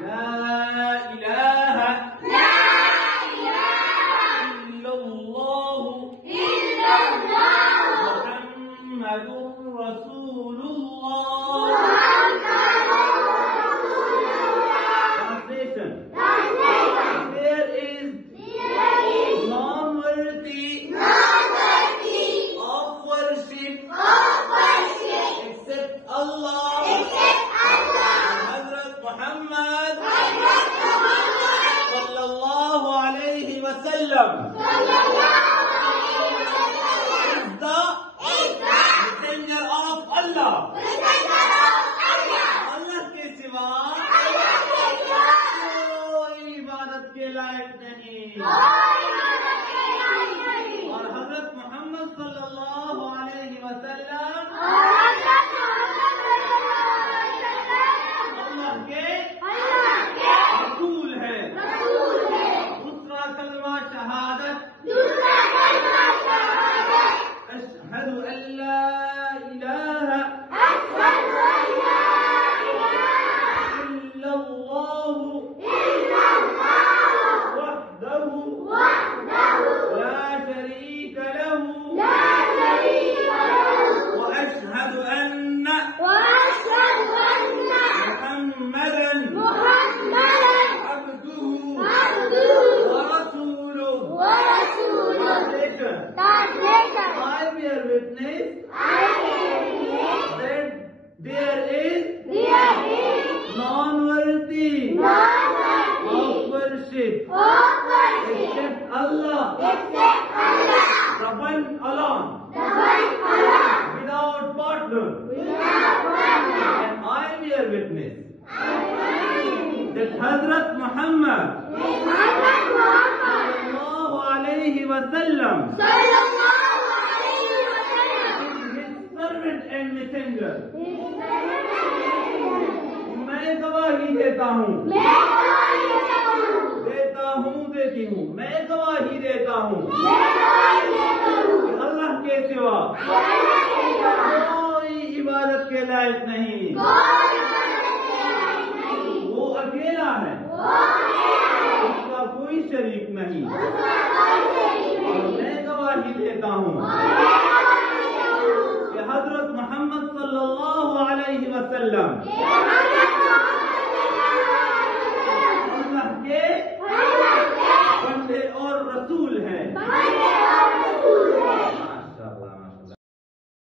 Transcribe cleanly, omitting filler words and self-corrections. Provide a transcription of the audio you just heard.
لا إله إلا الله محمد رسول الله. Translation. There is none worthy of worship except Allah. Hazrat Muhammad sallallahu alayhi wa sallam is the messenger of Allah. Allah के सिवा कोई इबादत के लायक नहीं। और हजरत मोहम्मद सल्लल्लाहु अलैहि वसल्लम अल्लाह के रसूल है। दूसरा कलमा शहादत अशहदु अल्ला इलाहा इल्लल्लाहु वहदहु ला शरीका लहु व अशहदु अन्ना मुहम्मदन अब्दुहु व रसूलुहु। I bear witness that there is none worthy of worship except Allah, the one alone, without partner. And I bear witness that Hazrat Muhammad sallallahu alayhi wa sallam and messenger. मैं गवाही देता हूँ देती हूँ मैं गवाही देता हूँ कि अल्लाह के सिवा कोई इबादत के लायक नहीं। वो अकेला है, उसका कोई शरीक नहीं। और मैं गवाही देता हूँ हज़रत मोहम्मद सल्लल्लाहु अलैहि वसल्लम